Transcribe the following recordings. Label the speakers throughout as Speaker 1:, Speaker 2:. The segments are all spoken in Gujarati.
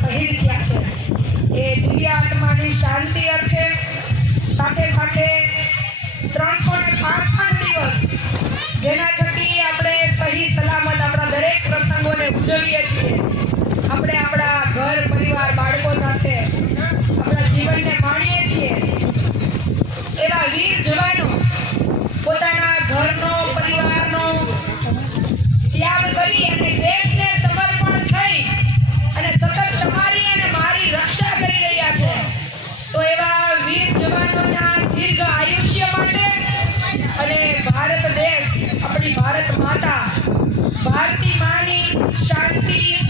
Speaker 1: શહીદ થયા છે. એ દિવ્ય આત્માની શાંતિ અર્થે સાથે સાથે ત્રણસો ને પાંસઠ દિવસ જેના થકી આપણે સહી સલામત આપણા દરેક પ્રસંગોને ઉજવીએ છીએ.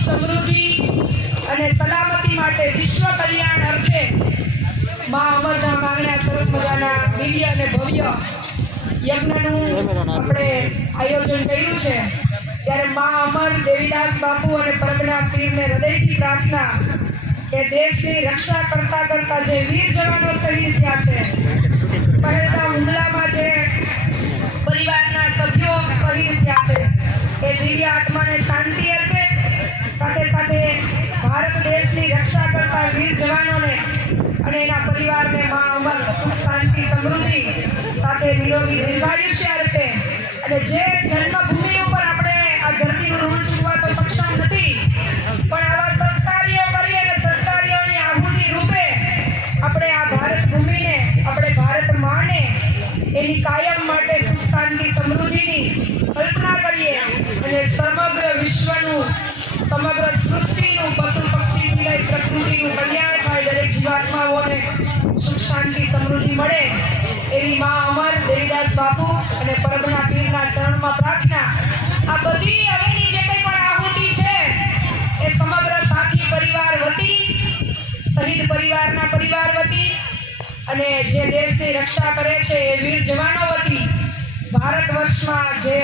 Speaker 1: સમૃદ્ધિ અને સલામતી માટે વિશ્વ કલ્યાણ અર્થે મા અમરધામ આંગણા સરસ મજાના દિવ્ય અને ભવ્ય યજ્ઞનું આપણે આયોજન કર્યું છે. ત્યારે મા અમર દેવીદાસ બાપુ અને પરમના પીરને હૃદયથી પ્રાર્થના કે દેશની રક્ષા કરતા કરતા જે વીર જવાનો શહીદ થયા છે પહેલા હુમલામાં જે પરિવારના સભ્યો શહીદ થયા છે, એ દિવ્ય આત્માને શાંતિ અર્પે સાથે સાથે ભારત દેશની રક્ષા કરતા વીર જવાનોને અને એના પરિવારને મા અમર સુખ, શાંતિ, સમૃદ્ધિ સાથે નિરોગી દીર્ઘાયુષ્ય અર્પે અને જે જન્મભૂમિ સુખ શાંતિ સમૃદ્ધિ મળે એવી મા અમર, દેવીદાસ બાપુ અને પરગના પીરના ચરણમાં પ્રાર્થના. આ બધી હવેની જે કંઈ પણ આહુતિ છે, એ સમગ્ર સાથી પરિવાર વતી, શહીદ પરિવારના પરિવાર વતી અને જે દેશની રક્ષા કરે છે એ વીર જવાનો વતી ભારત વર્ષમાં જે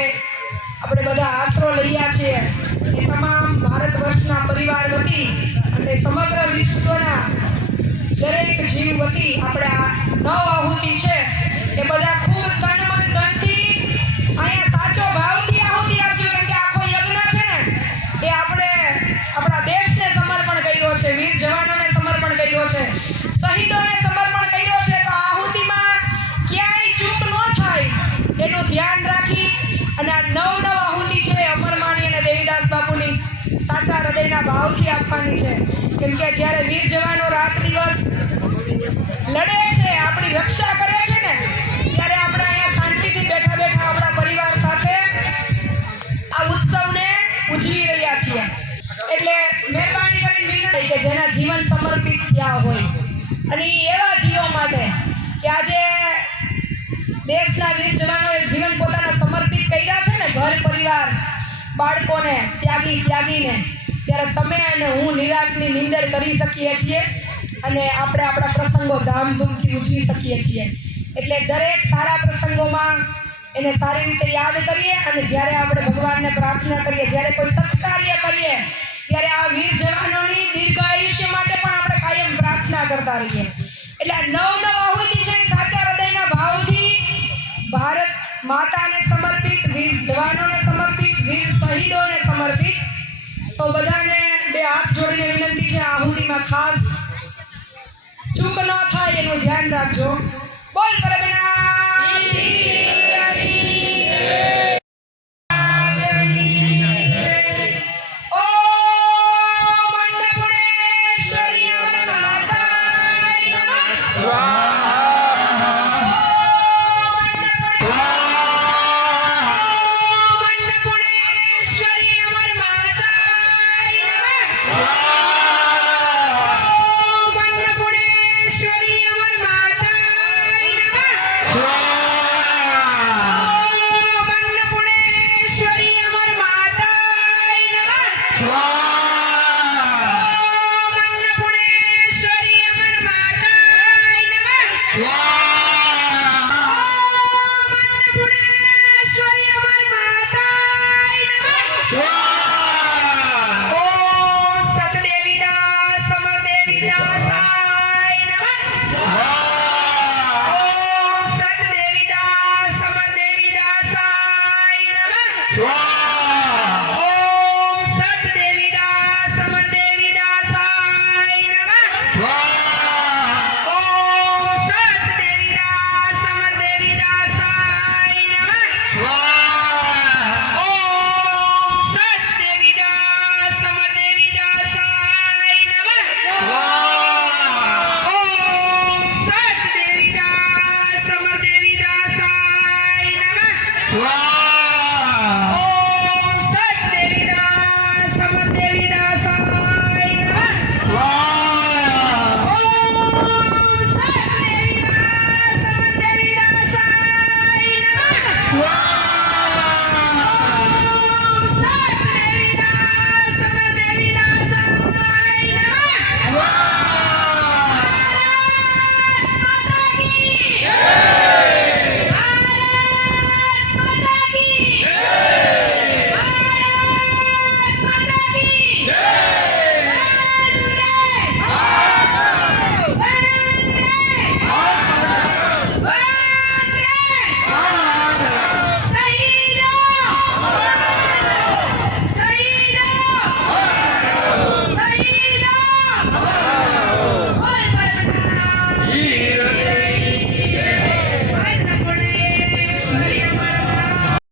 Speaker 1: આપણે બધા આશરો લઈયા છીએ, એ તમામ ભારત વર્ષના પરિવાર વતી અને સમગ્ર વિશ્વના દરેક જીવ વતી આપણે નવ આહુતિ છે એ બધા ખૂબ તન મન ધનથી અહીંયા સાચો ભાવથી આહુતિ આપજો, કેમ કે આખો યજ્ઞ છે ને, એ આપણે આપણા દેશને સમર્પણ કર્યો છે, વીર જવાનોને સમર્પણ કર્યો છે, શહીદોને સમર્પણ કર્યો છે, તો આહુતિમાં ક્યાંય ચૂક ન થાય એનું ધ્યાન રાખી અને આ નવ નવ આહુતિ છે અમરમાણી અને દેવીદાસ બાપુની સાચા હૃદયના ભાવથી આપવાની છે. કેમ કે જ્યારે વીર જવાનો રાત દિવસ લડે છે, આપણી રક્ષા કરે છે ને, ત્યારે આપણે અહીંયા શાંતિથી બેઠા બેઠા આપણા પરિવાર સાથે આ ઉત્સવને ઉજવી રહ્યા છીએ. એટલે મહેરબાની કરીને વિનંતી કે જેના જીવન સમર્પિત થયા હોય. અને એવા જીવો માટે કે આજે દેશના વીર જવાનોએ જીવન પોતાના સમર્પિત કર્યા છે ને, ઘર પરિવાર બાળકોને ત્યાગી ત્યાગીને ત્યારે તમે અને હું નિરાશની નિંદર કરી શકીએ છીએ અને આપણે આપણા પ્રસંગો ધામધૂમથી ઉજવી શકીએ છીએ. એટલે દરેક સારા પ્રસંગોમાં એને સારી રીતે યાદ કરીએ અને જ્યારે આપણે ભગવાનને પ્રાર્થના કરીએ, જ્યારે કોઈ સત્કાર્ય કરીએ, ત્યારે આ વીર જવાનોની દીર્ઘ આયુષ્ય માટે પણ આપણે કાયમ પ્રાર્થના કરતા રહીએ. એટલે નવ નવ આહુતિ છે સાચા હૃદયના ભાવથી ભારત માતાને સમર્પિત, વીર જવાનોને સમર્પિત, વીર શહીદોને સમર્પિત તો બધાને બે હાથ જોડીને વિનંતી છે આહુતિમાં ખાસ. ચૂક ન થાય એનું ધ્યાન રાખજો. બોલ પરબના Ah!